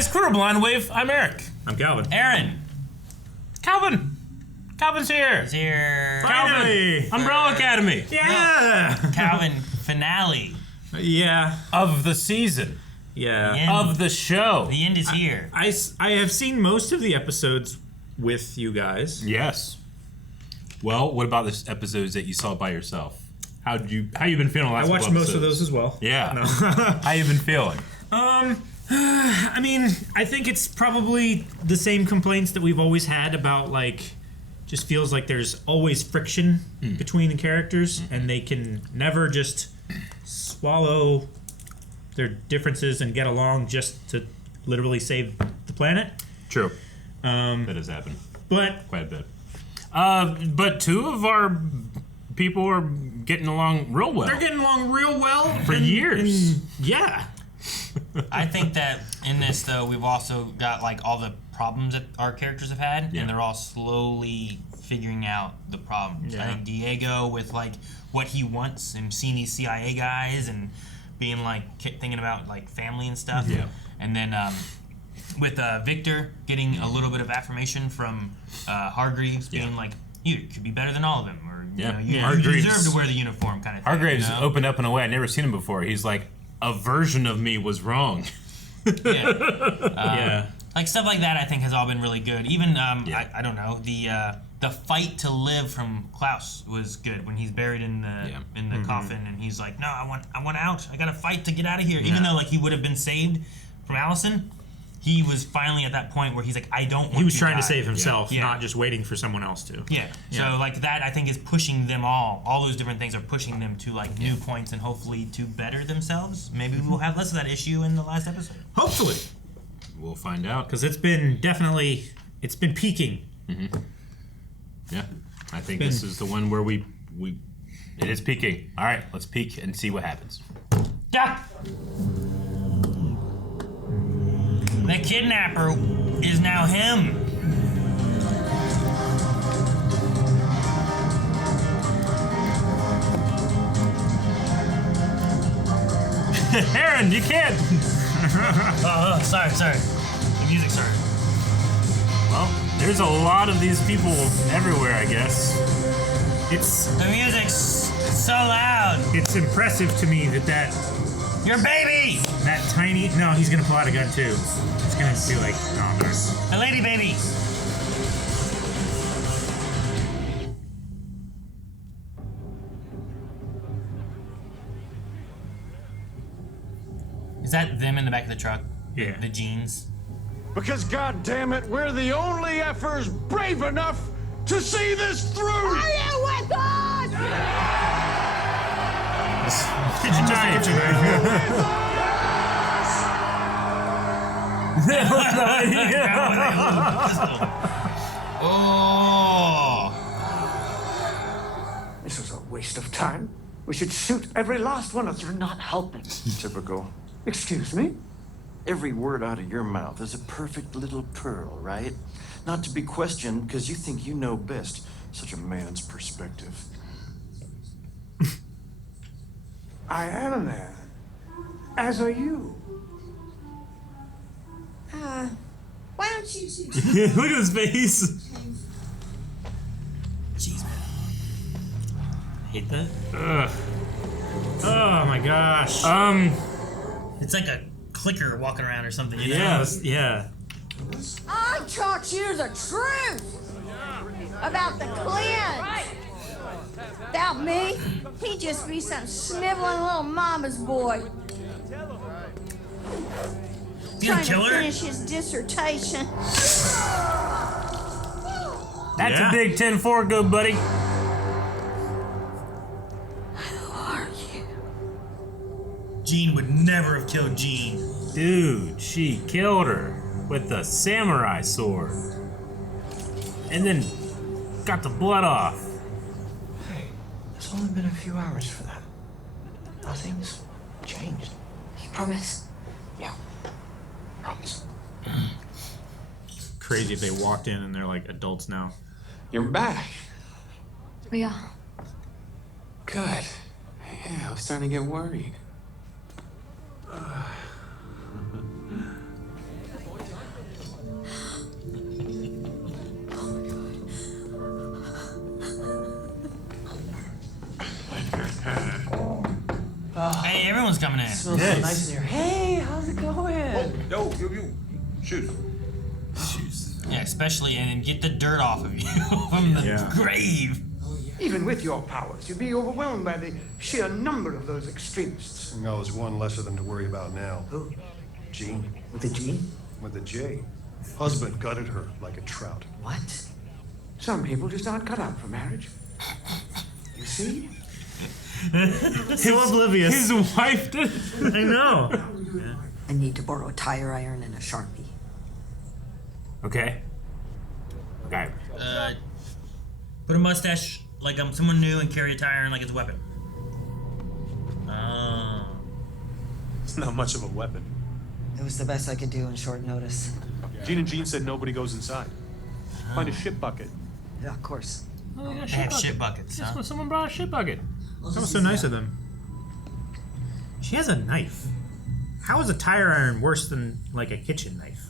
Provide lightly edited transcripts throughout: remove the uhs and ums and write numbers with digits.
guys, Crew Blind Wave. I'm Eric. I'm Calvin. Aaron. Calvin's here. He's here. Finally. Calvin. Umbrella Academy. Yeah. Calvin finale. Yeah. Of the season. Yeah. The end. Of the show. The end is here. I have seen most of the episodes with you guys. Yes. Well, what about the episodes that you saw by yourself? How you been feeling last I watched couple most of episodes? those as well. Yeah. No. How you been feeling? I mean, I think it's probably the same complaints that we've always had about, like, just feels like there's always friction between the characters, and they can never just swallow their differences and get along just to literally save the planet. True. That has happened. But Quite a bit. But two of our people are getting along real well. they're getting along real well. For years. Yeah. I think that in this, though, we've also got, like, all the problems that our characters have had, Yeah. and they're all slowly figuring out the problems. Yeah. I think Diego with, like, what he wants and seeing these CIA guys and being, like, thinking about, like, family and stuff. Yeah. And then with Victor getting a little bit of affirmation from Hargreaves being like, you could be better than all of them, or you Hargreaves deserve to wear the uniform kind of thing. Hargreaves you know? opened up in a way I'd never seen him before. He's like, a version of me was wrong. Yeah. Like stuff like that, I think has all been really good. Even I don't know, the fight to live from Klaus was good when he's buried in the coffin and he's like, no, I want out. I gotta fight to get out of here. Even though like he would have been saved from Allison, he was finally at that point where he's like, I don't want to He was trying die. to save himself, Yeah. not just waiting for someone else to. Yeah. So like that, I think is pushing them all those different things are pushing them to like new points and hopefully to better themselves. Maybe we'll have less of that issue in the last episode. Hopefully. We'll find out. Because it's been peaking. Yeah. I think this is the one where it is peaking. All right, let's peek and see what happens. Yeah. The kidnapper is now him. Aaron, you can't. Sorry. The music started. Well, there's a lot of these people everywhere, I guess. The music's so loud. It's impressive to me that Your baby! that tiny... No, he's going to pull out a gun, too. He's going to be like, oh, no. A lady baby. Is that them in the back of the truck? Yeah. The jeans? Because, goddammit, we're the only effers brave enough to see this through! Are you with us? Oh! This was a waste of time. We should shoot every last one of us. You're not helping. Typical. Excuse me? Every word out of your mouth is a perfect little pearl, right? Not to be questioned because you think you know best. Such a man's perspective. I am a man. As are you. Why don't you two Look at his face. Jeez, man. Hate that. Ugh. Oh, my gosh. It's like a clicker walking around or something, you know? Yeah. I taught you the truth about the Clint. Without me, he'd just be some sniveling little mama's boy. You gonna Trying kill to her? finish his dissertation. That's Yeah. a big 10-4, good buddy. Who are you? Jean would never have killed Jean. Dude, she killed her with the samurai sword. And then got the blood off. Hey, it's only been a few hours for that. Nothing's changed. You promise? Yeah. Promise. Crazy if they walked in and they're like adults now. You're back. Yeah. Good. Yeah, I was starting to get worried. Someone's coming in. Smells so nice in here. Hey, how's it going? Yo, you. Shoot. Yeah, especially, and get the dirt off of you from the grave. Even with your powers, you'd be overwhelmed by the sheer number of those extremists. No, there's one lesser than to worry about now. Who? Jean. With a G? With a J. Husband gutted her like a trout. What? Some people just aren't cut out for marriage. You see? So oblivious. His wife did. I know. I need to borrow a tire iron and a Sharpie. Okay. Put a mustache like I'm someone new and carry a tire iron like it's a weapon. It's not much of a weapon. It was the best I could do in short notice. Gene and Jean said nobody goes inside. Find a shit bucket. Yeah, of course. Oh, They have shit buckets, huh? Someone brought a shit bucket. That was so nice of them. She has a knife. How is a tire iron worse than like a kitchen knife?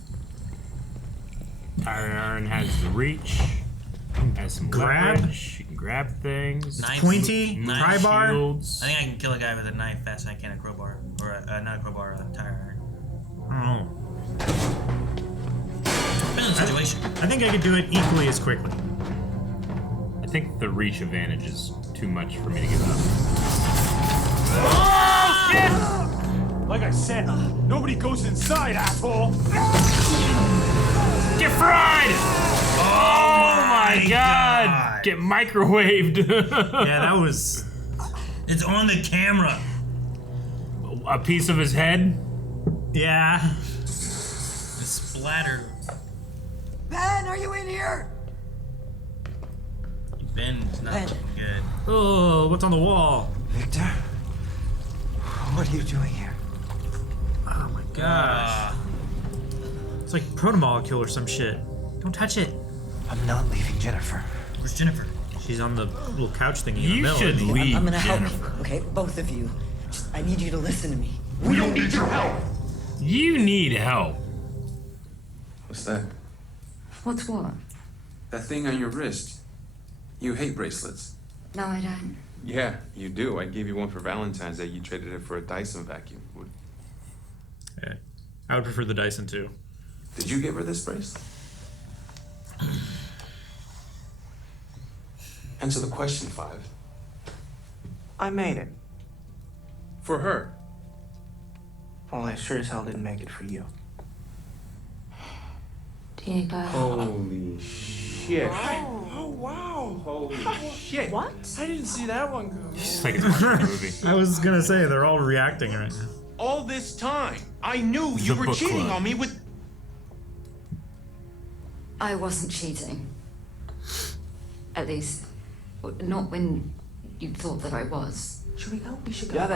Tire iron has the reach. Has some Grab? leverage. You can grab things. Knife. Pointy, Knife. pry bar. Shields. I think I can kill a guy with a knife faster than I can a crowbar. Or not a crowbar, a tire iron. I don't know. Depends on the situation. I think I could do it equally as quickly. I think the reach advantage is too much for me to give up. Oh, shit! Like I said, nobody goes inside, asshole! Get fried! Oh my god! Get microwaved. Yeah, that was. It's on the camera. A piece of his head? Yeah. It's splattered. Ben, are you in here? Ben's not Ben. looking good. Oh, what's on the wall? Victor? What are you doing here? Oh my gosh. It's like protomolecule or some shit. Don't touch it. I'm not leaving Jennifer. Where's Jennifer? She's on the little couch thingy in the You middle. should leave I'm gonna help Jennifer. you, okay? Both of you. Just, I need you to listen to me. We don't need your help! You need help. What's that? What's what? That thing on your wrist. You hate bracelets. No, I don't. Yeah, you do. I gave you one for Valentine's Day. You traded it for a Dyson vacuum. Yeah. I would prefer the Dyson too. Did you give her this bracelet? Answer the question, 5. I made it. For her. Well, I sure as hell didn't make it for you. Diego. Holy shit. Oh, wow. Holy shit. What? I didn't see that one coming. It's like it's watching a movie. I was gonna say they're all reacting right now. All this time, I knew you The were book cheating club. on me with... I wasn't cheating. At least, not when you thought that I was. Should we go? We should go.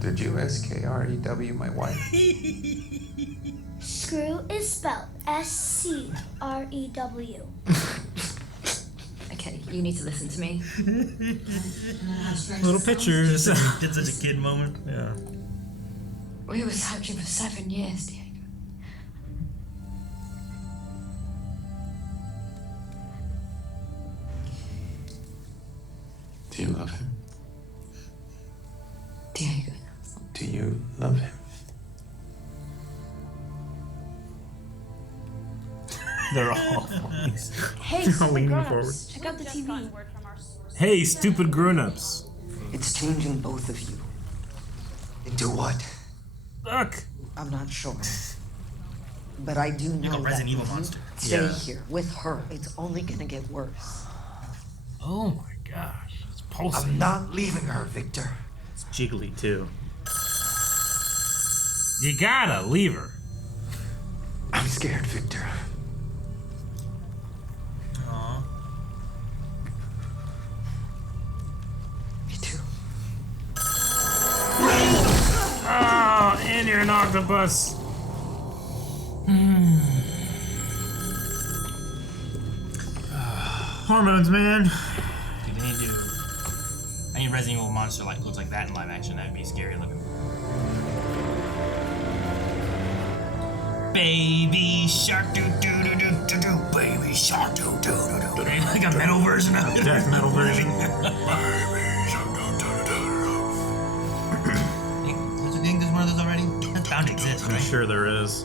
Did you SKREW my wife? Screw is spelled S-C-R-E-W. Okay, you need to listen to me. Little pictures. It's such a kid moment. Yeah. We were searching for 7 years, Diego. Do you love him? Diego. Do you love him? They're all. Hey, All stupid leaning grown-ups, forward. check out the TV. Hey, stupid grown-ups. It's changing both of you. Into what? Look. I'm not sure. But I do know Like a that Resident Evil if you monster. stay Yeah. here with her, it's only gonna get worse. Oh my gosh. It's pulsing. I'm not leaving her, Victor. It's jiggly too. You gotta leave her. I'm scared, Victor. Aw. Me too. Oh, and you're an octopus. Hormones, man. Dude, they need to do... I need Resident Evil monster like looks like that in live action. That'd be scary looking. Baby shark doo doo doo doo doo doo. Baby shark doo doo doo doo. Like a metal version of it. Death metal version. Baby shark doo doo doo bound to exist, I'm right? sure there is.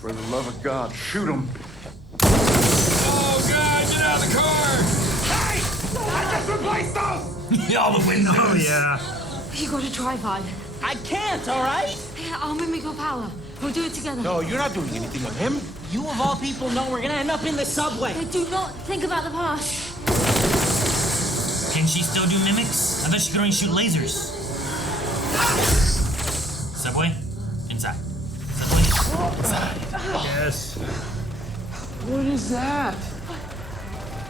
For the love of God, shoot him. Oh God! Get out of the car! Hey! I just replaced those! All the windows. Oh yeah. You got a tripod. I can't, all right? Yeah, I'll mimic your power. We'll do it together. No, you're not doing anything with him. You of all people know we're gonna end up in the subway. Hey, do not think about the past. Can she still do mimics? I thought she could only shoot lasers. Subway? Inside. Subway? Inside. Yes. What is that?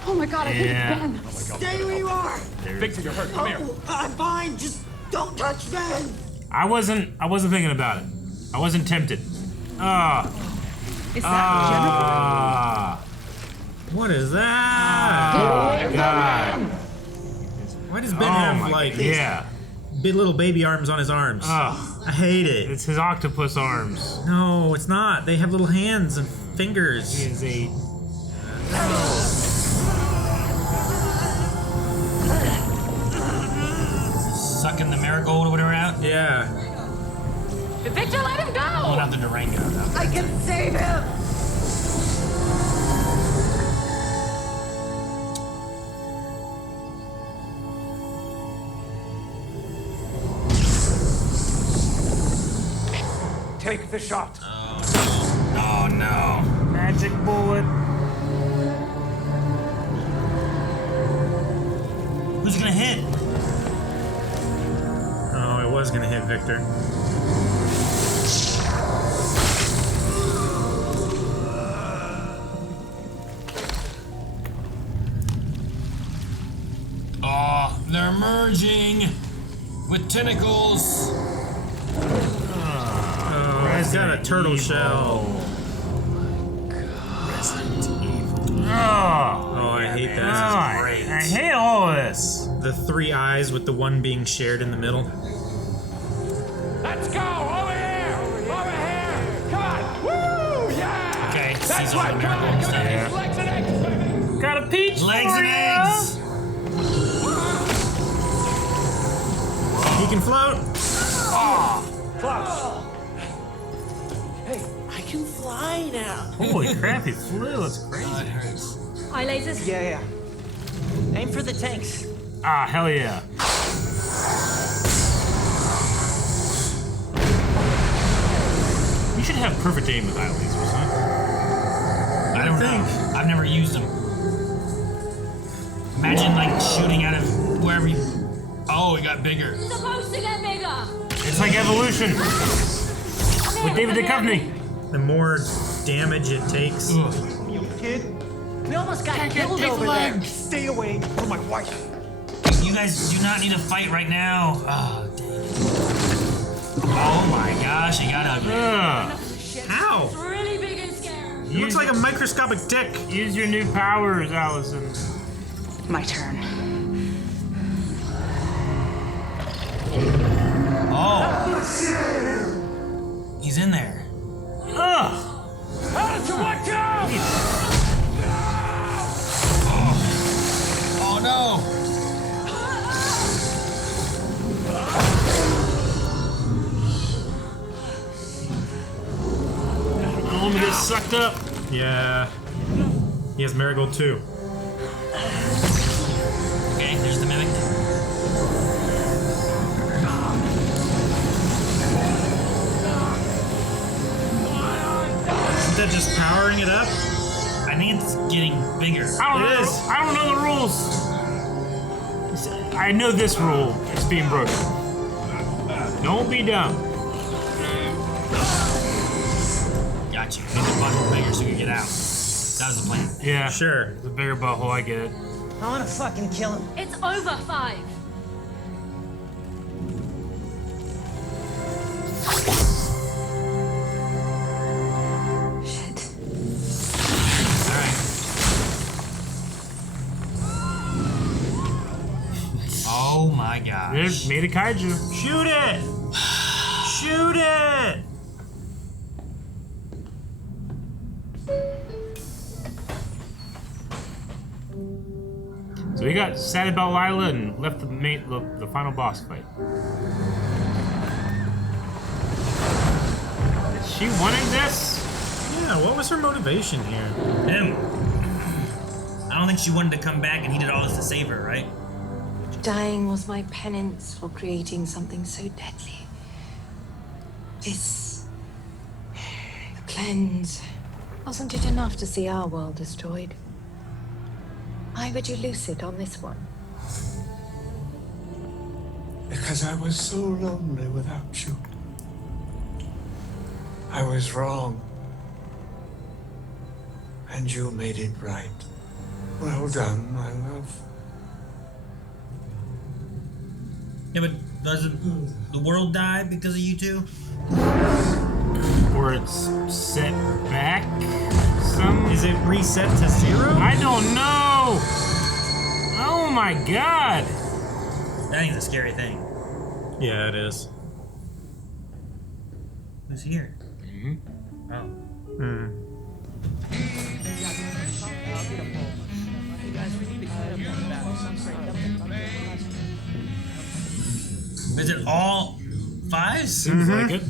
Oh my God, I think Yeah. it's Ben. Stay where you are. Victor, you're hurt. Come here. I'm fine. Just don't touch Ben. I wasn't thinking about it. I wasn't tempted. Is that What is that? Oh, God. Why does Ben Oh, have my like God. Yeah. big little baby arms on his arms? Ugh. I hate it. It's his octopus arms. No, it's not. They have little hands and fingers. He is a... Sucking the marigold or whatever out. Yeah. Victor, let him go! Pulling out the Durango. I can save him! Take the shot. Oh no. Magic bullet. Who's gonna hit? Oh, it was gonna hit Victor. Oh, they're merging with tentacles. Oh, it's got a turtle shell. Oh, I hate that. I hate all of this. The three eyes with the one being shared in the middle. Let's go! Over here! Over here! Come on! Woo! Yeah! Okay, That's sees all right! the Come on! miracles Come on! there. Legs and eggs, baby! Got a peach Legs for and ya. eggs. He can float. Close! Hey, I can fly now. Holy crap, he flew. It's crazy. Oh, it hurts. Eye lasers. Yeah. Aim for the tanks. Ah, hell yeah. You should have perfect aim with eye lasers, huh? I don't know. I've never used them. Imagine like shooting out of wherever you. Oh, it got bigger. It's supposed to get bigger. It's like evolution. With David Duchovny. The more damage it takes. You kid? We almost got killed over there. Stay away from my wife. You guys do not need to fight right now. Oh, dang it. Oh my gosh, it got ugly. How? It's really big and scary. He looks like a microscopic dick. Use your new powers, Allison. My turn. Oh. He's in there. Ugh. Allison, watch out! Oh no. I don't want to get sucked up. Yeah. He has marigold too. Okay, there's the mimic. Isn't that just powering it up? I think it's getting bigger. I don't It know. is. I don't know the rules. I know this rule is being broken. Don't be dumb. Got you. Make the butthole bigger so you can get out. That was the plan. Yeah. Sure. The bigger butthole, I get it. I wanna fucking kill him. It's over 5. Shit. Alright. Oh my gosh. There's made a kaiju. Shoot it! Shoot it! So we got sad about Lila and left the final boss fight. She wanted this? Yeah, what was her motivation here? Him. I don't think she wanted to come back, and he did all this to save her, right? Dying was my penance for creating something so deadly. This... the cleanse. Wasn't it enough to see our world destroyed? Why would you loose it on this one? Because I was so lonely without you. I was wrong. And you made it right. Well done, my love. Yeah, but doesn't the world die because of you two? Or it's set back? Is it reset to 0? I don't know! Oh my god! That thing's a scary thing. Yeah, it is. Who's here? Oh. Is it all 5s? Seems like it.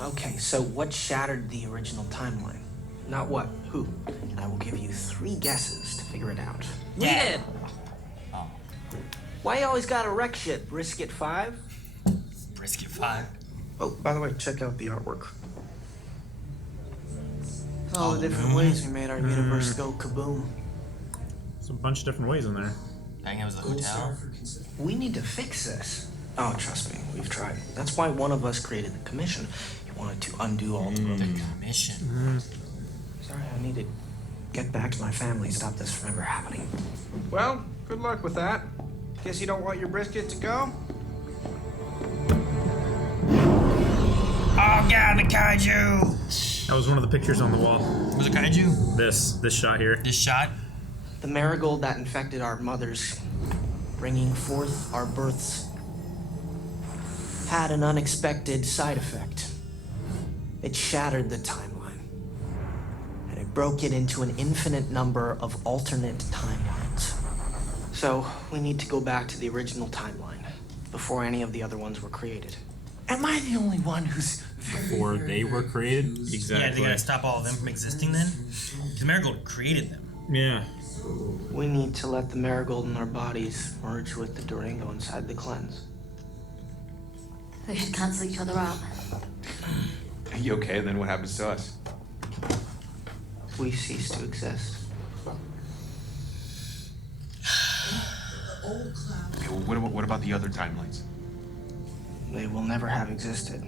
Okay, so what shattered the original timeline? Not what, who? And I will give you 3 guesses to figure it out. Yeah. We did! Oh. Why you always gotta wreck shit? Brisket 5? Brisket 5. Oh, by the way, check out the artwork. All the different ways we made our universe go kaboom. There's a bunch of different ways in there. I think it was the hotel. We need to fix this. Oh, trust me, we've tried. That's why one of us created the commission. He wanted to undo all the commission. Sorry, I need to get back to my family, stop this from ever happening. Well, good luck with that. Guess you don't want your brisket to go? Oh god, the kaiju! That was one of the pictures on the wall. Was it kaiju? This shot here. This shot? The marigold that infected our mothers, bringing forth our births, had an unexpected side effect. It shattered the timeline, and it broke it into an infinite number of alternate timelines. So, we need to go back to the original timeline, before any of the other ones were created. Am I the only one who's... Before they were created? Exactly. Yeah, they gotta stop all of them from existing then? Because Marigold created them. Yeah. We need to let the marigold in our bodies merge with the Durango inside the cleanse. They should cancel each other out. Are you okay? Then what happens to us? We cease to exist. Okay, well, what about the other timelines? They will never have existed.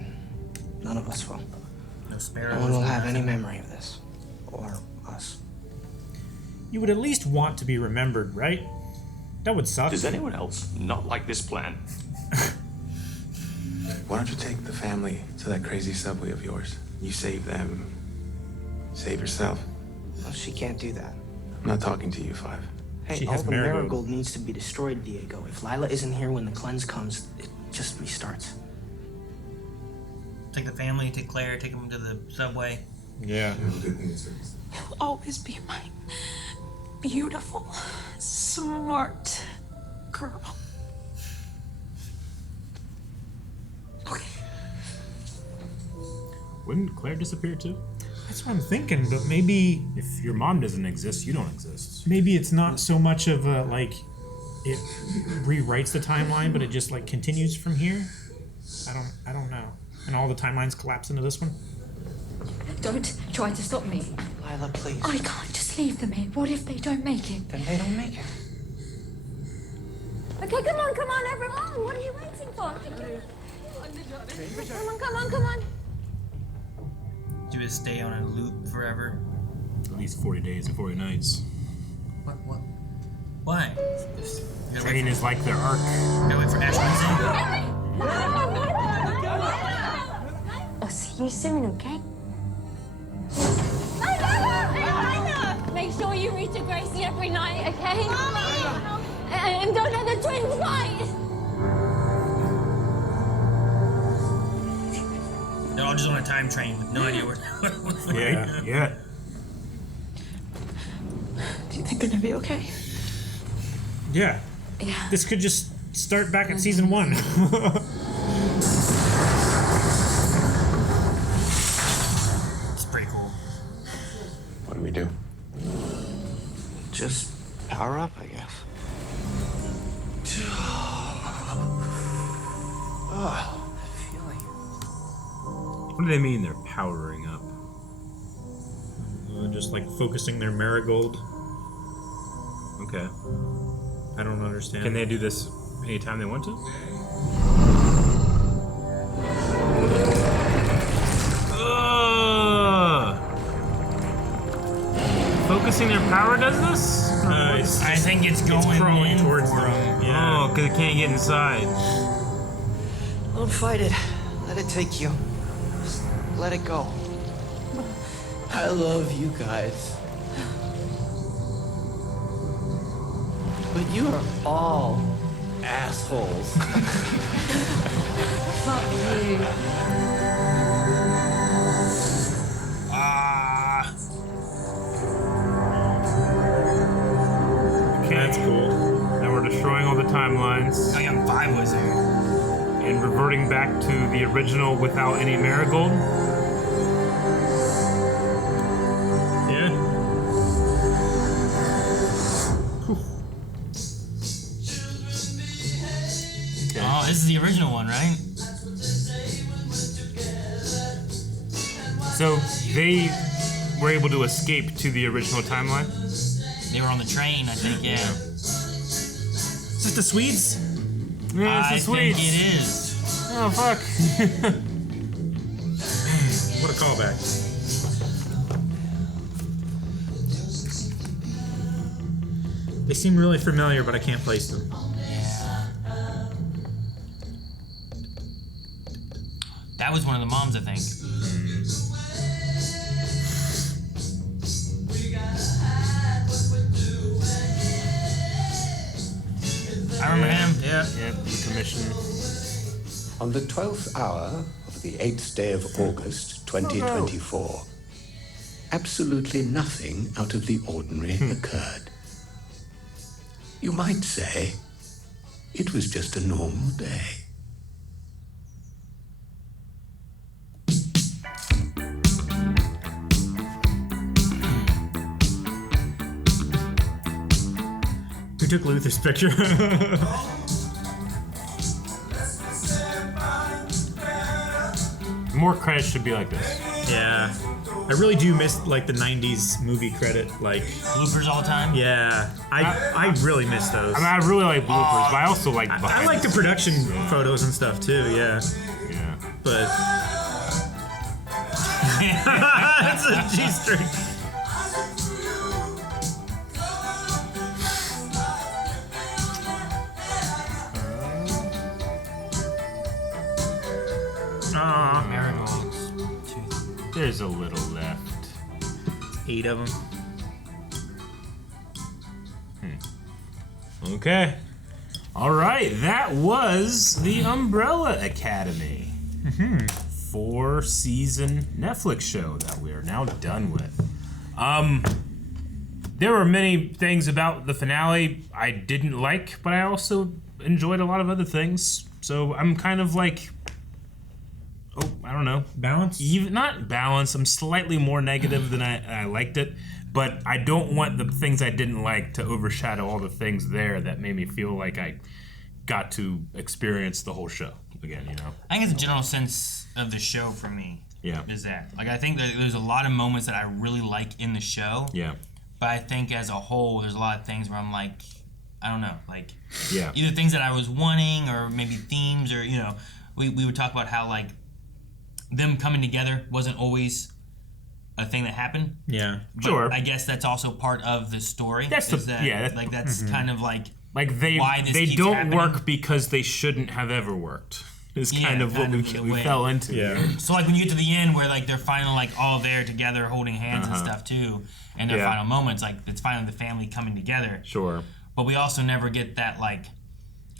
None of us will. No sparrows. No one will have any memory of this. Or us. You would at least want to be remembered, right? That would suck. Does anyone else not like this plan? Why don't you take the family to that crazy subway of yours? You save them. Save yourself. Well, she can't do that. I'm not talking to you, Five. Hey, all the marigold needs to be destroyed, Diego. If Lila isn't here when the cleanse comes, it just restarts. Take the family, take Claire, take them to the subway. Yeah. You'll always be my beautiful, smart girl. Wouldn't Claire disappear too? That's what I'm thinking, but maybe... If your mom doesn't exist, you don't exist. Maybe it's not so much of a, like, it rewrites the timeline, but it just, like, continues from here? I don't know. And all the timelines collapse into this one? Don't try to stop me. Lila, please. I can't just leave them here. What if they don't make it? Then they don't make it. Okay, come on, everyone. What are you waiting for? Come on. Do you just stay on a loop forever? At least 40 days and 40 nights. What? Why? Train is like their arc. Gotta wait for Ash I'll see you soon, okay? Make sure you read to Gracie every night, okay? And don't let the twins fight! They're all just on a time train with no idea what's Yeah, yeah. Do you think they're gonna be okay? Yeah. Yeah. This could just start back at season 1. we do? Just power up, I guess. Oh, feeling. What do they mean they're powering up? Just like focusing their marigold. Okay. I don't understand. Can they do this anytime they want to? Focusing their power does this? I think it's going crawling in towards for them. Oh, because it can't get inside. Don't fight it. Let it take you. Just let it go. I love you guys. But you are all assholes. Fuck you. Okay, that's cool. Now we're destroying all the timelines. Oh, Young 5 was there. And reverting back to the original without any marigold. Yeah. Okay. Oh, this is the original one, right? So they were able to escape to the original timeline? They were on the train, I think, yeah. Is this the Swedes? Yeah, it's the Swedes. I think it is. Oh, fuck. What a callback. They seem really familiar, but I can't place them. That was one of the moms, I think. I remember him. Yeah, the commission. On the 12th hour of the 8th day of August, 2024, absolutely nothing out of the ordinary occurred. You might say it was just a normal day. Who took Luther's picture? More credits should be like this. Yeah. I really do miss like the 90s movie credit, like bloopers all the time. Yeah, I really miss those. I mean, I really like bloopers, but I also like. I like the production photos and stuff too. Yeah. Yeah. But that's a G-string. There's a little left. 8 of them. Okay. All right, that was the Umbrella Academy. 4-season Netflix show that we are now done with. There were many things about the finale I didn't like, but I also enjoyed a lot of other things. So I'm kind of like, I don't know. Balance? Even not balance. I'm slightly more negative than I liked it, but I don't want the things I didn't like to overshadow all the things there that made me feel like I got to experience the whole show again, you know? I think it's a general sense of the show for me. Yeah. Is that. Like, I think that there's a lot of moments that I really like in the show. Yeah. But I think as a whole, there's a lot of things where I'm like, I don't know, like, yeah, either things that I was wanting or maybe themes or, you know, we would talk about how, like, them coming together wasn't always a thing that happened. Yeah, but sure. I guess that's also part of the story. That's That's kind of like they why this they keeps don't happening. work because they shouldn't have ever worked. Is kind of what we fell into. Yeah. So like when you get to the end where like they're finally like all there together holding hands and stuff too, and their final moments, like it's finally the family coming together. Sure. But we also never get that like,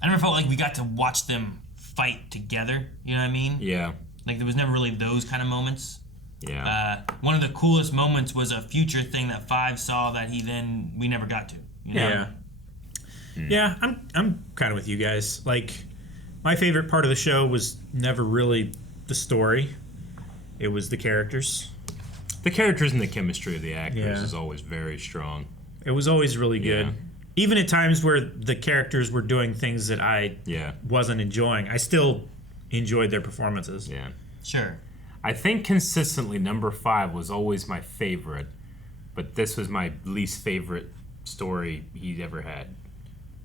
I never felt like we got to watch them fight together. You know what I mean? Yeah. Like there was never really those kind of moments. Yeah. One of the coolest moments was a future thing that Five saw that we never got to. You know? Yeah. Yeah, I'm kind of with you guys. Like, my favorite part of the show was never really the story. It was the characters. The characters and the chemistry of the actors is always very strong. It was always really good. Yeah. Even at times where the characters were doing things that I wasn't enjoying, I still enjoyed their performances. Yeah. Sure. I think consistently number 5 was always my favorite, but this was my least favorite story he's ever had.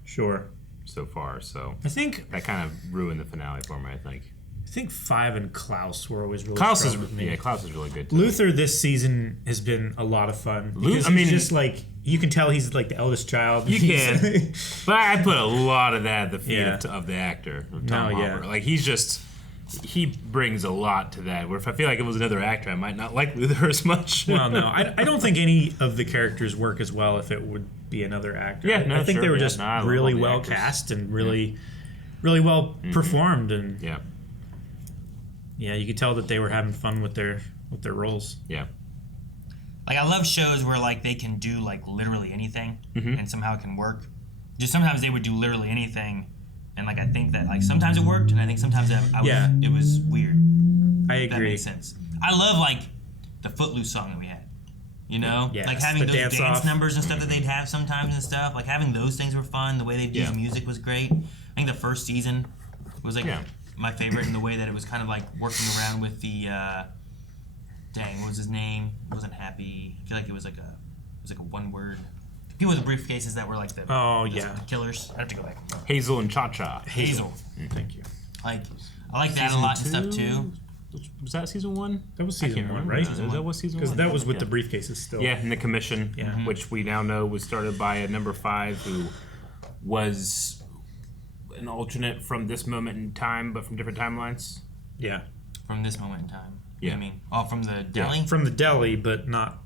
Sure. So far, so I think that kind of ruined the finale for me. I think 5 and Klaus were always really Klaus strong is with me. yeah, Klaus is really good too. Luther this season has been a lot of fun. Because I mean, he's just like, you can tell he's like the eldest child. You can, but I put a lot of that at the feet of the actor, of Tom Hopper. Like he brings a lot to that. Where if I feel like it was another actor, I might not like Luther as much. Well, no, I don't think any of the characters work as well if it would be another actor. Yeah, no, I think they were just really well actors. cast and really well performed, and you could tell that they were having fun with their roles. Yeah. Like, I love shows where, like, they can do, like, literally anything and somehow it can work. Just sometimes they would do literally anything, and, like, I think that, like, sometimes it worked, and I think sometimes it was weird. I agree. That makes sense. I love, like, the Footloose song that we had. You know? Yes, like, having the those dance numbers and stuff that they'd have sometimes and stuff. Like, having those things were fun. The way they'd use music was great. I think the first season was, like, my favorite in the way that it was kind of, like, working around with the, what was his name? It wasn't Happy. I feel like it was like a one word. The people with the briefcases that were like the killers. I have to go back. Hazel and Cha-Cha. Hazel. Thank you. Like, I like that a lot and stuff too. Was that season 1? That was season 1, right? That was season 1. Because that was with the briefcases still. Yeah, and the commission, which we now know was started by a number 5 who was an alternate from this moment in time, but from different timelines. Yeah. From this moment in time. Yeah. I mean, from the deli? Yeah. From the deli, but not...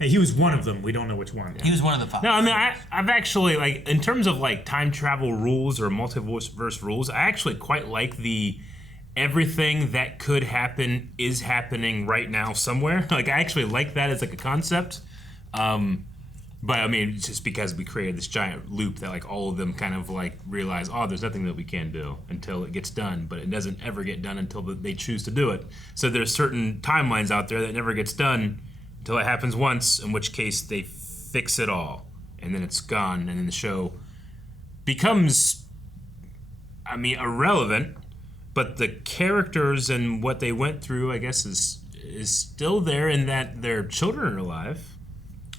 He was one of them. We don't know which one. He was one of the 5. No, I mean, I've actually, like, in terms of, like, time travel rules or multiverse rules, I actually quite like the everything that could happen is happening right now somewhere. Like, I actually like that as, like, a concept. But, I mean, it's just because we created this giant loop that, like, all of them kind of, like, realize, oh, there's nothing that we can do until it gets done. But it doesn't ever get done until they choose to do it. So there's certain timelines out there that never gets done until it happens once, in which case they fix it all. And then it's gone. And then the show becomes, I mean, irrelevant. But the characters and what they went through, I guess, is still there in that their children are alive.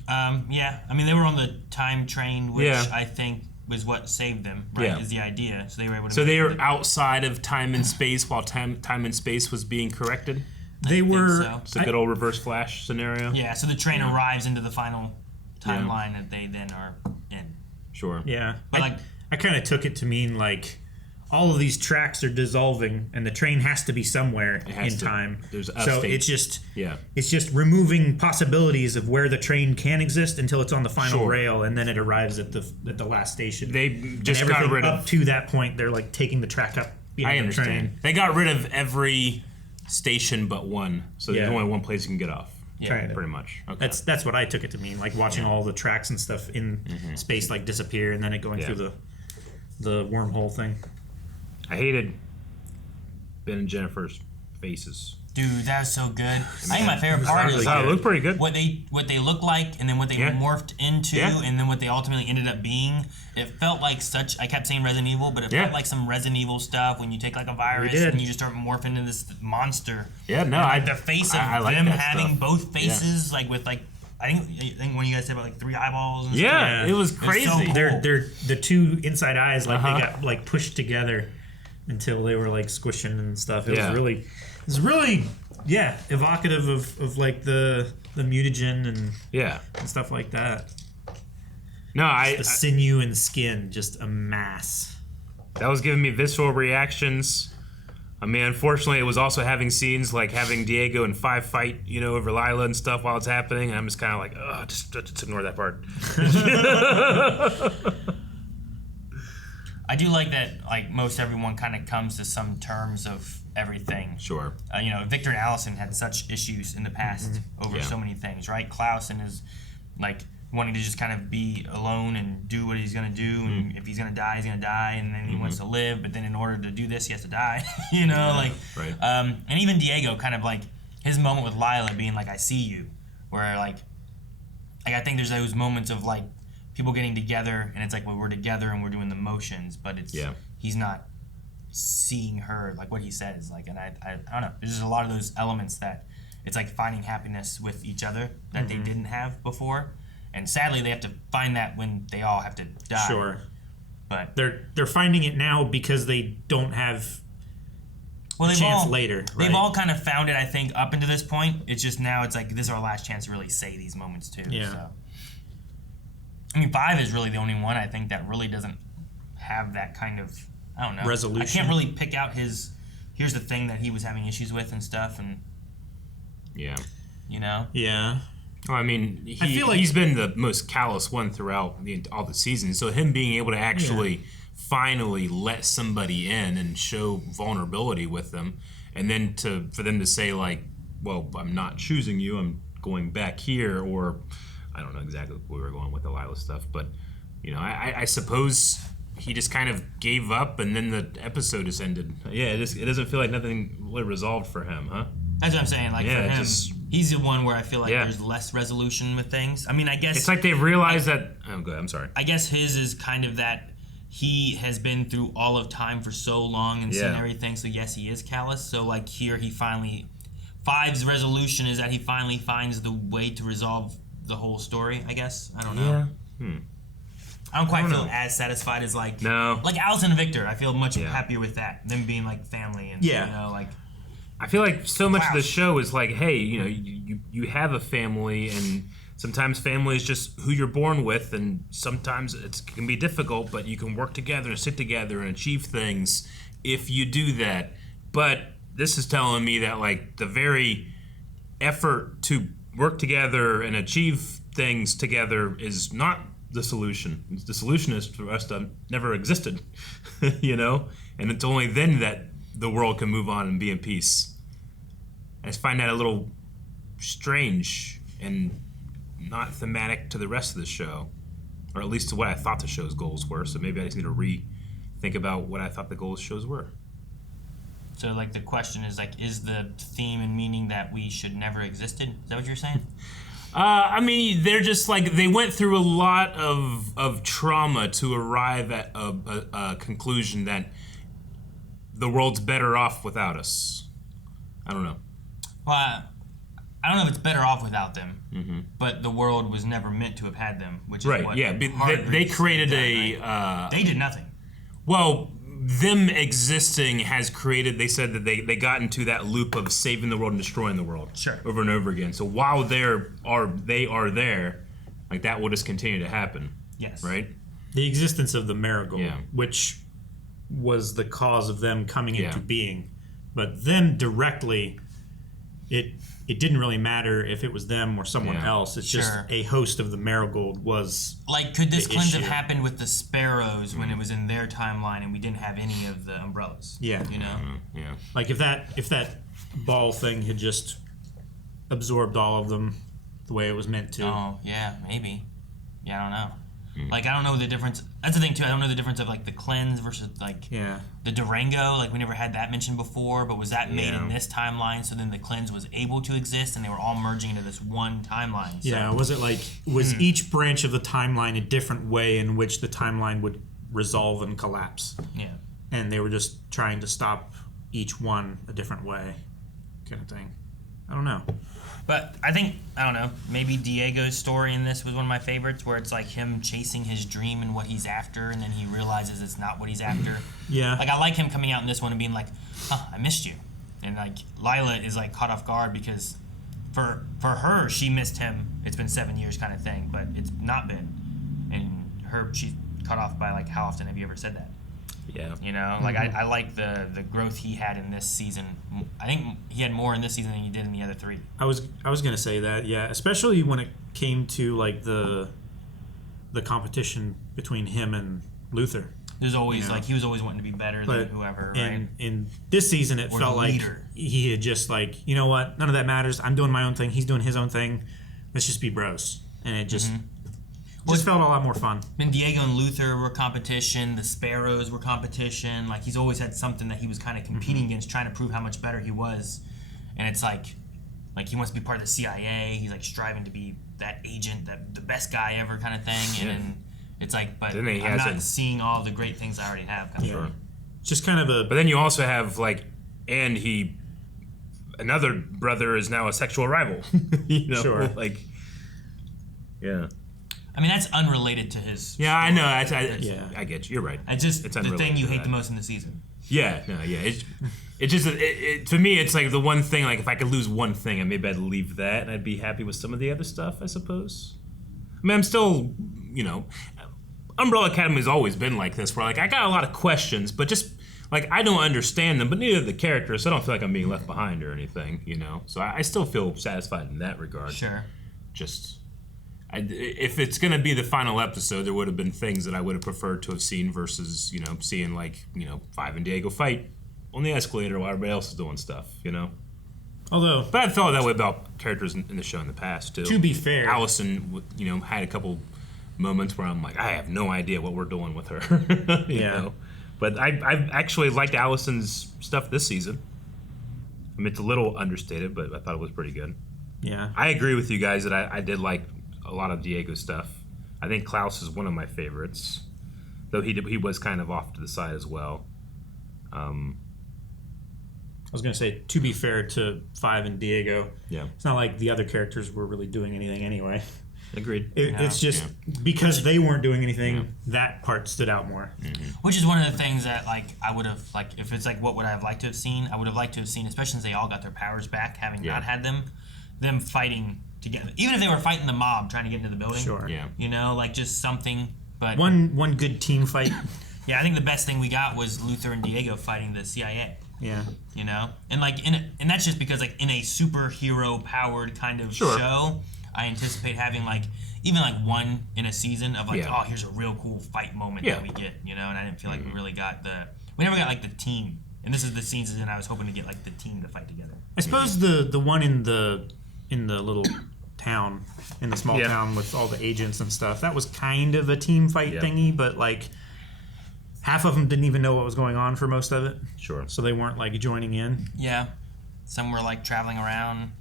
Yeah, I mean, they were on the time train, which I think was what saved them, right, is the idea. So they were able to... So they were outside of time and space while time and space was being corrected? They were... So. It's a good old Reverse Flash scenario? Yeah, so the train arrives into the final timeline that they then are in. Sure. Yeah. But I kind of took it to mean, like, all of these tracks are dissolving, and the train has to be somewhere in time. So it's just removing possibilities of where the train can exist until it's on the final rail, and then it arrives at the last station. They just got rid of up to that point. They're like taking the track up. I understand. Train. They got rid of every station but one, so there's only one place you can get off. Yeah, pretty much. Okay. That's what I took it to mean, like watching all the tracks and stuff in space like disappear, and then it going through the wormhole thing. I hated Ben and Jennifer's faces. Dude, that was so good. I think my favorite part is it looked pretty good. What they look like, and then what they morphed into, and then what they ultimately ended up being. It felt like such. I kept saying Resident Evil, but it felt like some Resident Evil stuff when you take like a virus and you just start morphing into this monster. Yeah, no, and, like, the face of I like them that having stuff. both faces, like with like. I think one of you guys said about like 3 eyeballs. And stuff. It was crazy. So cool. They're the 2 inside eyes, like they got like pushed together until they were like squishing and stuff. It was really evocative of like the mutagen and stuff like that. No, the sinew and skin, just a mass. That was giving me visceral reactions. I mean, unfortunately, it was also having scenes like having Diego and 5 fight, over Lila and stuff while it's happening. And I'm just kind of like, just ignore that part. I do like that, like, most everyone kind of comes to some terms of everything. Sure. Victor and Allison had such issues in the past over so many things, right? Klaus and his, like, wanting to just kind of be alone and do what he's going to do. And if he's going to die, he's going to die. And then he wants to live. But then in order to do this, he has to die. Right. And even Diego kind of, like, his moment with Lila being like, I see you. where like I think there's those moments of like people getting together and it's like, well, we're together and we're doing the motions, but it's he's not seeing her, like what he says, like, and I don't know, there's just a lot of those elements that it's like finding happiness with each other that they didn't have before, and sadly they have to find that when they all have to die. Sure. But they're finding it now because they don't have a chance later. They've all kind of found it, I think, up until this point. It's just now it's like this is our last chance to really say these moments too. Yeah. So. I mean, 5 is really the only one I think that really doesn't have that kind of, I don't know, resolution. I can't really pick out his. Here's the thing that he was having issues with and stuff, and you know. Yeah. Well, I mean, he's been the most callous one throughout all the seasons. So him being able to actually finally let somebody in and show vulnerability with them, and then for them to say like, well, I'm not choosing you, I'm going back here, or I don't know exactly where we were going with the Lila stuff, but you know, I suppose he just kind of gave up, and then the episode just ended. Yeah, it doesn't feel like nothing really resolved for him, huh? That's what I'm saying. Like for him, he's the one where I feel like there's less resolution with things. I mean, I guess it's like they've realized that. Oh, go ahead. I'm sorry. I guess his is kind of that he has been through all of time for so long and seen everything. So yes, he is callous. So like here, he finally 5's resolution is that he finally finds the way to resolve the whole story. I guess I don't know. Yeah. I don't quite feel as satisfied as like Allison and Victor. I feel much happier with that, them being like family and you know, like. I feel like so much of the show is like, hey, you know, you have a family, and sometimes family is just who you're born with, and sometimes it can be difficult, but you can work together and sit together and achieve things if you do that. But this is telling me that like the very effort to work together and achieve things together is not the solution. The solution is for us to never existed, you know, and it's only then that the world can move on and be in peace. I just find that a little strange and not thematic to the rest of the show, or at least to what I thought the show's goals were. So maybe I just need to rethink about what I thought the goals of the shows were. So like the question is like, is the theme and meaning that we should never existed? Is that what you're saying? I mean, they're just like, they went through a lot of trauma to arrive at a conclusion that the world's better off without us. I don't know. Well, I don't know if it's better off without them, but the world was never meant to have had them, which is what they created they did nothing. Well, them existing has created, they said that they got into that loop of saving the world and destroying the world over and over again. So while they are there, like that will just continue to happen. Yes. Right? The existence of the marigold, which was the cause of them coming into being, but them directly, it didn't really matter if it was them or someone else. It's just a host of the marigold was like, could this cleanse have happened with the sparrows when it was in their timeline and we didn't have any of the umbrellas? Yeah, you know, like if that ball thing had just absorbed all of them the way it was meant to. Oh yeah, maybe. Yeah, I don't know. Like, I don't know the difference. That's the thing, too. I don't know the difference of, like, the cleanse versus, like, the Durango. Like, we never had that mentioned before, but was that made in this timeline so then the cleanse was able to exist and they were all merging into this one timeline? So. Yeah, was it, like, was each branch of the timeline a different way in which the timeline would resolve and collapse? Yeah. And they were just trying to stop each one a different way kind of thing. I don't know. But I think, I don't know, maybe Diego's story in this was one of my favorites, where it's like him chasing his dream and what he's after, and then he realizes it's not what he's after. Yeah. Like, I like him coming out in this one and being like, I missed you. And, like, Lila is, like, caught off guard because for her, she missed him. It's been 7 years kind of thing, but it's not been. And she's caught off by, like, how often have you ever said that? Yeah. You know, like I like the growth he had in this season. I think he had more in this season than he did in the other 3. I was gonna say that, yeah, especially when it came to like the competition between him and Luther. There's always like he was always wanting to be better than whoever, right? In this season, it felt like he had just like, you know what, none of that matters. I'm doing my own thing. He's doing his own thing. Let's just be bros, and it just. Just felt a lot more fun. And Diego and Luther were competition. The Sparrows were competition. Like, he's always had something that he was kind of competing against, trying to prove how much better he was. And it's like Like, he wants to be part of the CIA. He's, like, striving to be that agent, that the best guy ever kind of thing. And then it's like, but I'm not seeing all the great things I already have. Sure. Just kind of a... But then you also have, like, and another brother is now a sexual rival. You know? Sure. Like, yeah. I mean, that's unrelated to his... Yeah, I know. I get you. You're right. It's just it's the thing you hate the most in the season. Yeah, no, yeah. It's just, to me, it's like the one thing, like, if I could lose one thing, maybe I'd leave that, and I'd be happy with some of the other stuff, I suppose. I mean, I'm still, you know... Umbrella Academy's always been like this, where, like, I got a lot of questions, but just... Like, I don't understand them, but neither do the characters, so I don't feel like I'm being left behind or anything, you know? So I still feel satisfied in that regard. Sure. Just, if it's going to be the final episode, there would have been things that I would have preferred to have seen versus, you know, seeing, like, you know, Five and Diego fight on the escalator while everybody else is doing stuff, you know? Although... But I felt that way about characters in the show in the past, too. To be fair... Allison, you know, had a couple moments where I'm like, I have no idea what we're doing with her, you know? But I actually liked Allison's stuff this season. I mean, it's a little understated, but I thought it was pretty good. Yeah. I agree with you guys that I did like a lot of Diego's stuff. I think Klaus is one of my favorites, though he was kind of off to the side as well. I was going to say, to be fair to Five and Diego, it's not like the other characters were really doing anything anyway. Agreed. It's just because they weren't doing anything, that part stood out more. Mm-hmm. Which is one of the things that, like, I would have, like, if it's like what would I have liked to have seen, I would have liked to have seen, especially since they all got their powers back, having not had them fighting together. Even if they were fighting the mob trying to get into the building. Sure. Yeah. You know, like, just something. But one good team fight. Yeah, I think the best thing we got was Luther and Diego fighting the CIA. Yeah. You know? And, like, and that's just because, like, in a superhero powered kind of show, I anticipate having, like, even, like, one in a season of, like, oh, here's a real cool fight moment that we get, you know? And I didn't feel like we really got we never got, like, the team. And this is the season I was hoping to get, like, the team to fight together. I suppose the one in the little town, in the small town with all the agents and stuff, that was kind of a team fight thingy, but, like, half of them didn't even know what was going on for most of it. Sure. So they weren't, like, joining in. Yeah. Some were, like, traveling around,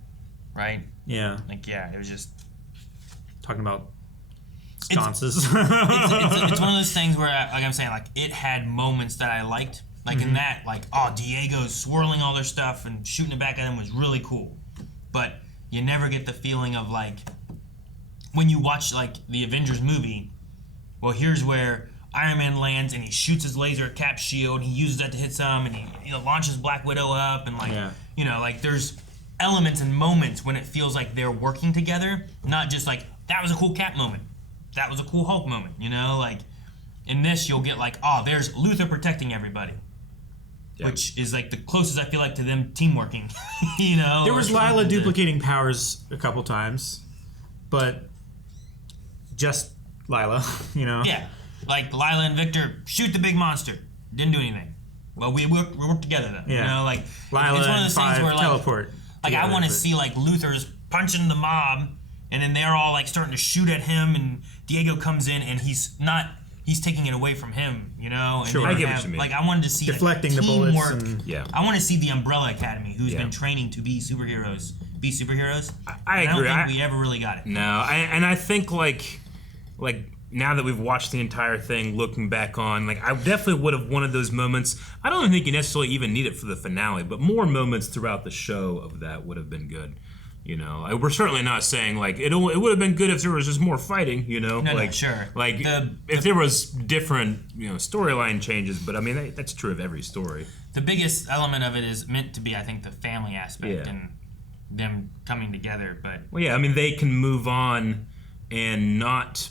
right? Yeah. Like, yeah, it was just... Talking about sconces. It's one of those things where, like I'm saying, like, it had moments that I liked. Like, in that, like, oh, Diego's swirling all their stuff and shooting it back at them was really cool. But you never get the feeling of, like, when you watch, like, the Avengers movie, well, here's where Iron Man lands and he shoots his laser at Cap's shield, and he uses that to hit some, and he launches Black Widow up, and, like, you know, like, there's elements and moments when it feels like they're working together, not just, like, that was a cool Cap moment. That was a cool Hulk moment, you know? Like, in this, you'll get, like, oh, there's Luther protecting everybody. Yep. Which is, like, the closest I feel like to them teamworking, you know? There was Lila duplicating powers a couple times, but just Lila, you know? Yeah. Like, Lila and Victor shoot the big monster. Didn't do anything. Well, we worked together, though. Yeah. You know, like, Lila it's one of and those Five things where, like, teleport. Like, I want to see, like, Luther's punching the mob, and then they're all, like, starting to shoot at him, and Diego comes in, and he's taking it away from him, you know? And sure. I get what you mean. Like, I wanted to see, deflecting like, the bullets. Teamwork. I want to see the Umbrella Academy, who's been training to be superheroes. I agree. I don't think we ever really got it. No, I think, like, now that we've watched the entire thing, looking back on, like, I definitely would have wanted those moments. I don't think you necessarily even need it for the finale, but more moments throughout the show of that would have been good. You know, we're certainly not saying, like, it would have been good if there was just more fighting, you know? No, sure. Like, if there was different, you know, storyline changes, but, I mean, that's true of every story. The biggest element of it is meant to be, I think, the family aspect and them coming together, but... Well, yeah, I mean, they can move on and not...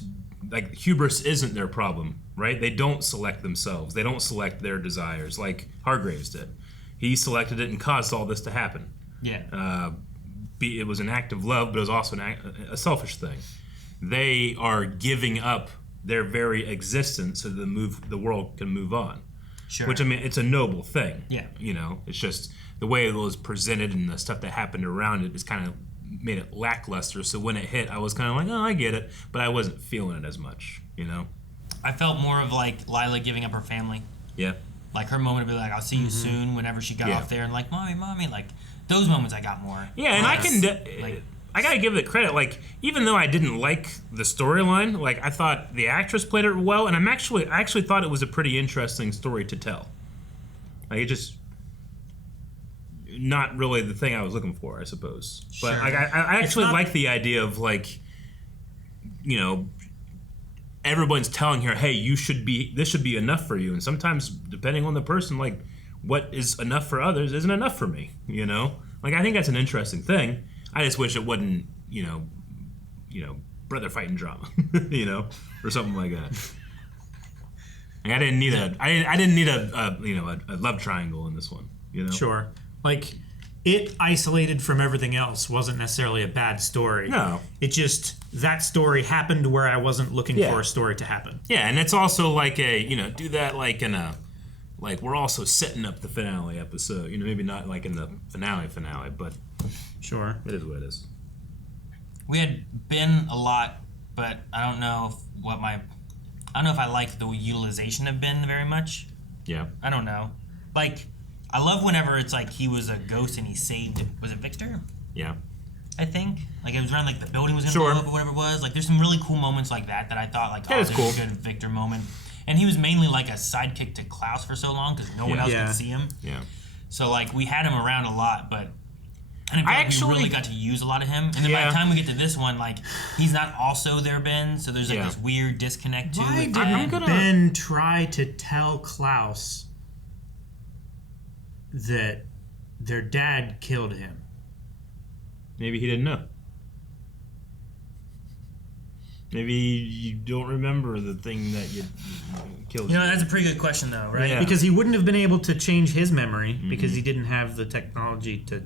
Like, hubris isn't their problem, right? They don't select themselves. They don't select their desires like Hargraves did. He selected it and caused all this to happen. Yeah. It was an act of love, but it was also a selfish thing. They are giving up their very existence so the world can move on. Sure. Which, I mean, it's a noble thing. Yeah. You know, it's just the way it was presented and the stuff that happened around it is kind of made it lackluster. So when it hit, I was kind of like, oh, I get it, but I wasn't feeling it as much, you know? I felt more of, like, Lila giving up her family. Yeah. Like, her moment to be like, I'll see you soon, whenever she got off there, and like, mommy, like, those moments I got more. Yeah, and I gotta give it credit. Like, even though I didn't like the storyline, like I thought the actress played it well, and I actually thought it was a pretty interesting story to tell. Like, it just not really the thing I was looking for, I suppose. But like, I actually like the idea of, like, you know, everyone's telling her, hey, this should be enough for you, and sometimes depending on the person, like, what is enough for others isn't enough for me, you know? Like, I think that's an interesting thing. I just wish it wasn't, you know, brother fighting drama, you know, or something like that. Like, I didn't need a love triangle in this one, you know. Sure, like it isolated from everything else wasn't necessarily a bad story. No, it just that story happened where I wasn't looking for a story to happen. Yeah, and it's also like do that like in a. Like, we're also setting up the finale episode. You know, maybe not like in the finale, but sure, it is what it is. We had Ben a lot, but I don't know if I liked the utilization of Ben very much. Yeah. I don't know. Like, I love whenever it's like he was a ghost and he saved. Was it Victor? Yeah. I think. Like, it was around like the building was gonna blow up or whatever it was. Like, there's some really cool moments like that I thought like, that is cool. A good Victor moment. And he was mainly like a sidekick to Klaus for so long because no one else could see him. Yeah. So like we had him around a lot, but I didn't feel like we really got to use a lot of him. And then by the time we get to this one, like he's not also their Ben, so there's like this weird disconnect too. Why didn't Ben try to tell Klaus that their dad killed him? Maybe he didn't know. Maybe you don't remember the thing that you killed. You know, that's a pretty good question, though, right? Yeah. Because he wouldn't have been able to change his memory because he didn't have the technology to.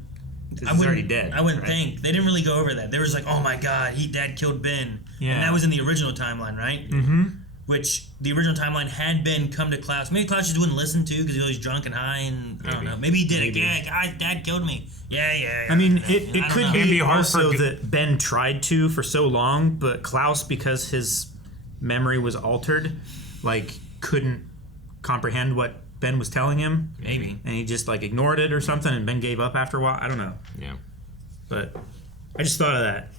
He's already dead. I wouldn't think. They didn't really go over that. They was like, oh my god, dad killed Ben. Yeah. And that was in the original timeline, right? Mm-hmm. Which the original timeline had Ben come to Klaus. Maybe Klaus just wouldn't listen to because he was drunk and high, and I don't know. Maybe he did it. Yeah, guys, dad killed me. Yeah. I mean, it could be also that Ben tried to for so long, but Klaus, because his memory was altered, like couldn't comprehend what Ben was telling him. Maybe. And he just like ignored it or something, and Ben gave up after a while. I don't know. Yeah. But I just thought of that.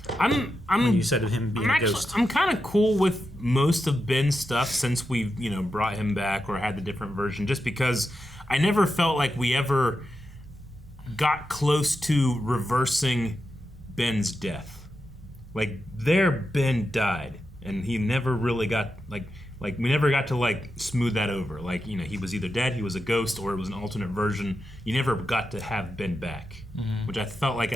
When you said of him being a ghost. I'm kind of cool with most of Ben's stuff since we've brought him back or had the different version, just because I never felt like we ever got close to reversing Ben's death. Like, Ben died, and he never really got like we never got to like smooth that over. Like, he was either dead, he was a ghost, or it was an alternate version. You never got to have Ben back, which I felt like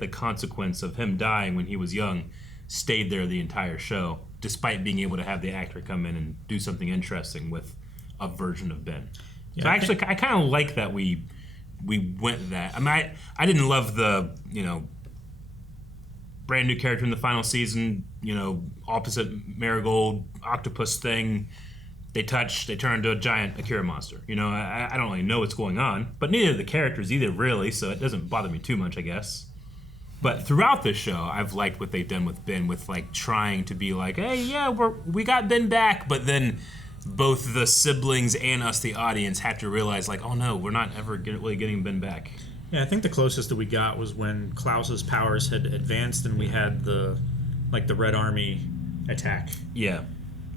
the consequence of him dying when he was young stayed there the entire show, despite being able to have the actor come in and do something interesting with a version of Ben. So I kind of like that we went that. I mean, I didn't love the brand new character in the final season, opposite Marigold octopus thing. They turn into a giant Akira monster. I don't really know what's going on, but neither of the characters either, really, so it doesn't bother me too much, I guess. But throughout this show, I've liked what they've done with Ben, with like trying to be like, hey, yeah, we got Ben back, but then both the siblings and us, the audience, have to realize like, oh no, we're not ever really getting Ben back. Yeah, I think the closest that we got was when Klaus's powers had advanced and we had the Red Army attack. Yeah.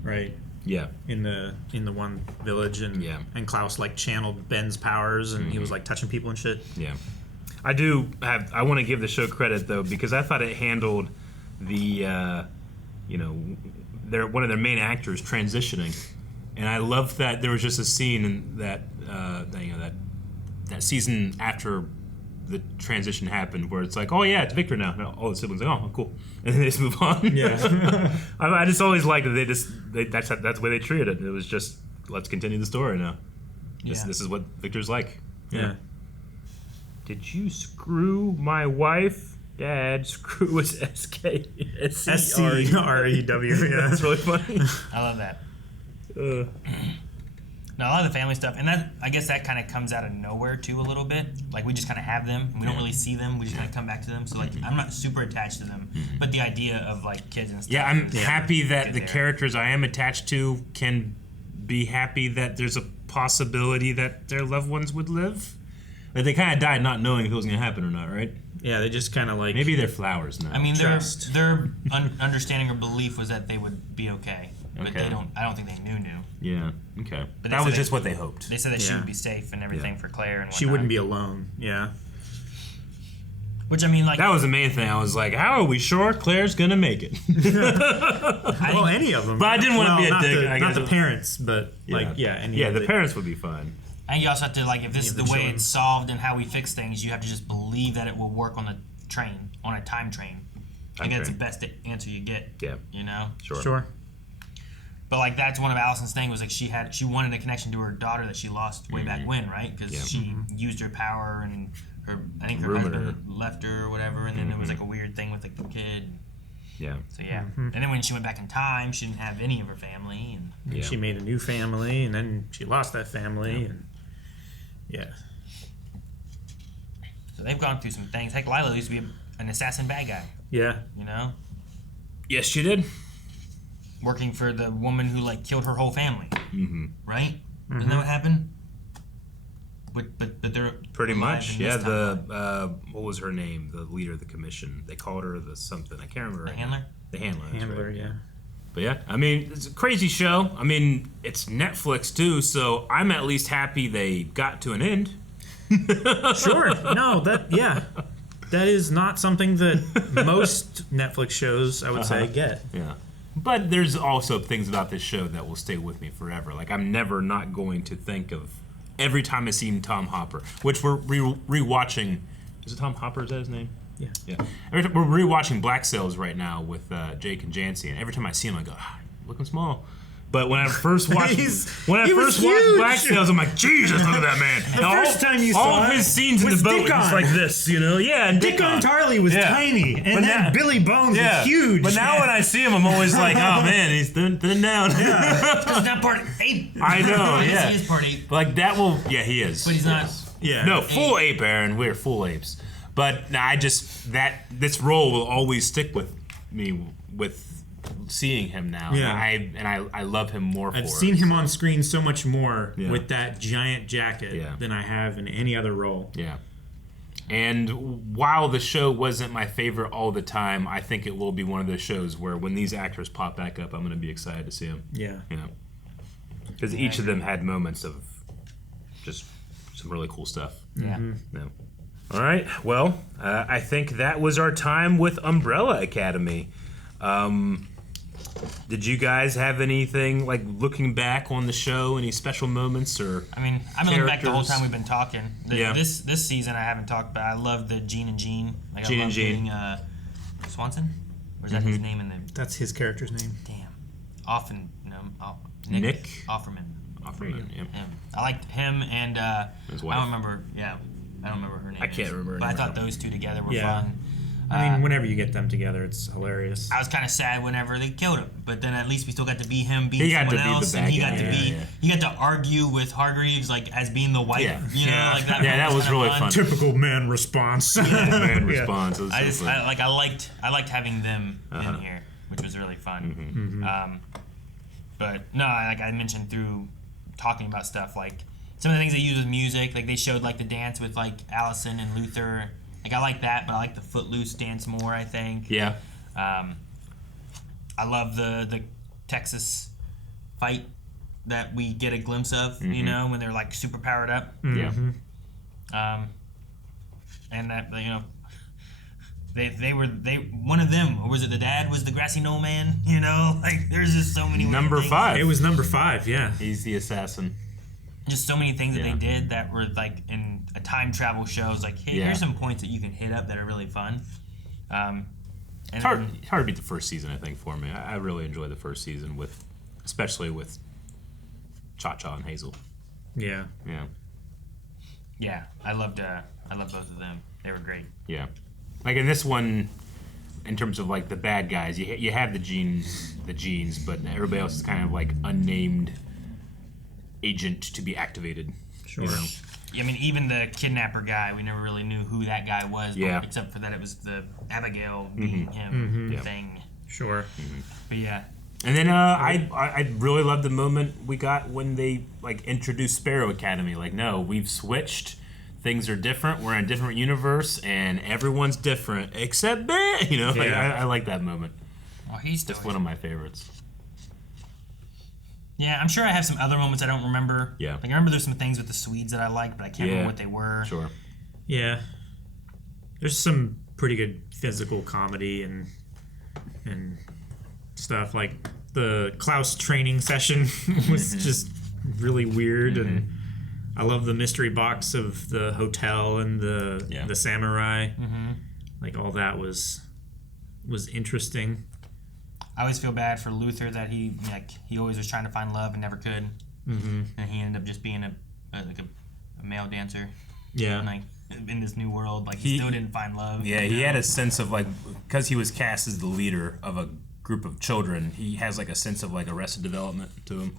Right. Yeah. In the one village, and Klaus like channeled Ben's powers, and he was like touching people and shit. Yeah. I want to give the show credit though, because I thought it handled the one of their main actors transitioning, and I loved that there was just a scene in that season after the transition happened where it's like, oh yeah, it's Victor now. And all the siblings are like, oh cool, and then they just move on. Yeah. I just always liked that that's the way they treated it. It was just, let's continue the story now. This is what Victor's like. Yeah. Did you screw my wife? Dad, screw is S-C-R-E-W. Yeah, that's really funny. I love that. Now, a lot of the family stuff, and that, I guess that kind of comes out of nowhere too a little bit. Like, we just kind of have them, and we don't really see them. We just kind of come back to them. So like, I'm not super attached to them, but the idea of like kids and stuff. Yeah, I'm happy that the characters I am attached to can be happy that there's a possibility that their loved ones would live. Like they kind of died not knowing if it was going to happen or not, right? Yeah, they just kind of like... Maybe they're flowers now. I mean, their understanding or belief was that they would be okay. But I don't think they knew. Yeah, okay. But that was just what they hoped. They said that she would be safe and everything for Claire and whatnot. She wouldn't be alone, yeah. Which, I mean, like... That was the main thing. I was like, how are we sure Claire's going to make it? Well, any of them. But I didn't want to be a dick. Not the parents, but, any Yeah, of the parents would be fine. And you also have to, like, if this is the way it's solved and how we fix things, you have to just believe that it will work on the train, on a time train. I think that's the best answer you get. Yeah. You know? Sure. But like that's one of Allison's things was like she wanted a connection to her daughter that she lost way back when, right? Because she used her power and I think her husband left her or whatever, and then there was like a weird thing with like the kid. Yeah. So and then when she went back in time, she didn't have any of her family, and she made a new family, and then she lost that family, and So they've gone through some things. Heck, Lila used to be an assassin bad guy. Yeah. You know. Yes, she did. Working for the woman who like killed her whole family, right? Isn't that what happened? But they're pretty much, yeah. The what was her name? The leader of the commission. They called her the something. I can't remember. The handler. The handler. Right. Yeah. But yeah, I mean, it's a crazy show. I mean, it's Netflix too, so I'm at least happy they got to an end. Sure. No, that is not something that most Netflix shows, I would say, get. Yeah. But there's also things about this show that will stay with me forever. Like, I'm never not going to think of every time I see Tom Hopper, which we're rewatching. Is it Tom Hopper? Is that his name? Yeah. Yeah. We're rewatching Black Sails right now with Jake and Jancy, and every time I see him, I go, looking small. But when I first watched Black Sails, I'm like, Jesus, look at that man. The first time you saw all of his scenes in the boat was just like this, you know? Yeah, and Dickon Tarley was tiny, and then Billy Bones was huge. But now when I see him, I'm always like, oh man, he's thin down. Yeah. Because not part 8. I know, yeah. He is part 8. But like that will, he is. But he's not. Yeah. No, full ape, Aaron. We're full apes. But this role will always stick with me with seeing him now. Yeah. I love him more for it. I've seen him on screen so much more with that giant jacket than I have in any other role. Yeah. And while the show wasn't my favorite all the time, I think it will be one of those shows where when these actors pop back up, I'm going to be excited to see them. Yeah. You know. Because each of them had moments of just some really cool stuff. Yeah. Yeah. All right. Well, I think that was our time with Umbrella Academy. Did you guys have anything, like, looking back on the show, any special moments or I mean, I've been looking back the whole time we've been talking. Yeah. This season I haven't talked about. I love the Gene and Gene. Like, Gene I love and Gene. Getting, Swanson? Or is that his name in the... That's his character's name. Damn. Nick Offerman. Yeah. I liked him and his I wife. don't remember. Yeah, I don't remember her name. I can't remember her But I name thought right now. those two together were Yeah. fun. I mean, whenever you get them together, it's hilarious. I was kind of sad whenever they killed him, but then at least we still got to be him being He got someone to be the else, bad and he guy. got to be. He got to argue with Hargreaves like as being the wife. Yeah. You know, like that. Yeah, that was kinda really fun. Typical man response. Man response. It was I so just fun. I liked having them in here, which was really fun. But no, like I mentioned through talking about stuff, like some of the things they use with music, like they showed like the dance with like Allison and Luther. Like I like that, but I like the Footloose dance more, I think. Yeah. I love the Texas fight that we get a glimpse of, you know, when they're like super powered up. Yeah. And that, you know, they were one of them, or was it the dad was the grassy knoll man? You know, like there's just so many Number things. 5. It was number 5, yeah. He's the assassin. Just so many things that they did that were like in a time travel show. It's like, hey, here's some points that you can hit up that are really fun. It's hard to beat the first season, I think, for me. I really enjoyed the first season, especially with Cha-Cha and Hazel. Yeah. Yeah. Yeah, I loved both of them. They were great. Yeah. Like in this one, in terms of like the bad guys, you have the genes, but everybody else is kind of like unnamed agent to be activated. Sure. You know? I mean, even the kidnapper guy, we never really knew who that guy was. Yeah. Except for that it was the Abigail being him thing. Sure. But yeah. And then I really loved the moment we got when they like introduced Sparrow Academy. Like, no, we've switched. things are different. We're in a different universe, and everyone's different except Ben. You know, like, I like that moment. Oh, he's just one of my favorites. Yeah, I'm sure I have some other moments I don't remember. Yeah. Like I remember there's some things with the Swedes that I liked, but I can't remember what they were. Sure. Yeah. There's some pretty good physical comedy and stuff. Like the Klaus training session was just really weird, and I love the mystery box of the hotel and the samurai. Like all that was interesting. I always feel bad for Luther that he always was trying to find love and never could, and he ended up just being a male dancer. Yeah. Like in this new world, like he still didn't find love. Yeah, he had a sense of like, because he was cast as the leader of a group of children, he has like a sense of like Arrested Development to him.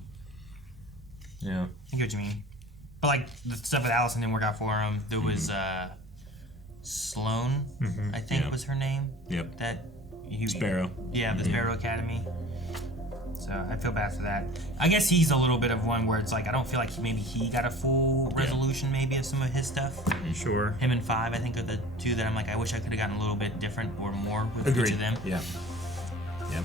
Yeah. I get what you mean. But like the stuff with Allison didn't work out for him. There was Sloane, I think was her name. Yep. Sparrow. Yeah, the Sparrow Academy. So I feel bad for that. I guess he's a little bit of one where it's like I don't feel like maybe he got a full resolution maybe of some of his stuff. Sure. Him and Five, I think, are the two that I'm like I wish I could have gotten a little bit different or more with each of them. Yeah. Yep.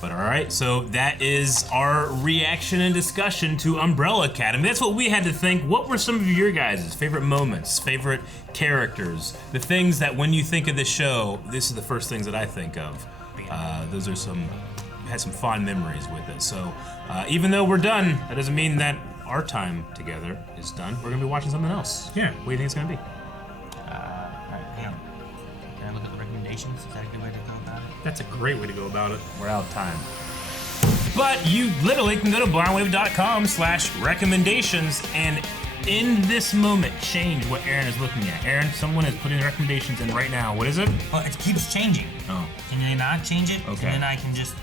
But all right, so that is our reaction and discussion to Umbrella Academy. That's what we had to think. What were some of your guys' favorite moments, favorite characters, the things that when you think of this show, this is the first things that I think of. Those are had some fond memories with it. So even though we're done, that doesn't mean that our time together is done. We're gonna be watching something else. Yeah. What do you think it's gonna be? All right, hang on. Can I look at the recommendations? Is that a good way to go about it? That's a great way to go about it. We're out of time. But you literally can go to blindwave.com/recommendations and in this moment change what Aaron is looking at. Aaron, someone is putting recommendations in right now. What is it? Well, it keeps changing. Oh. Can they not change it? Okay. And then I can just...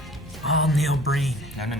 Oh, Neil Breen. No. No.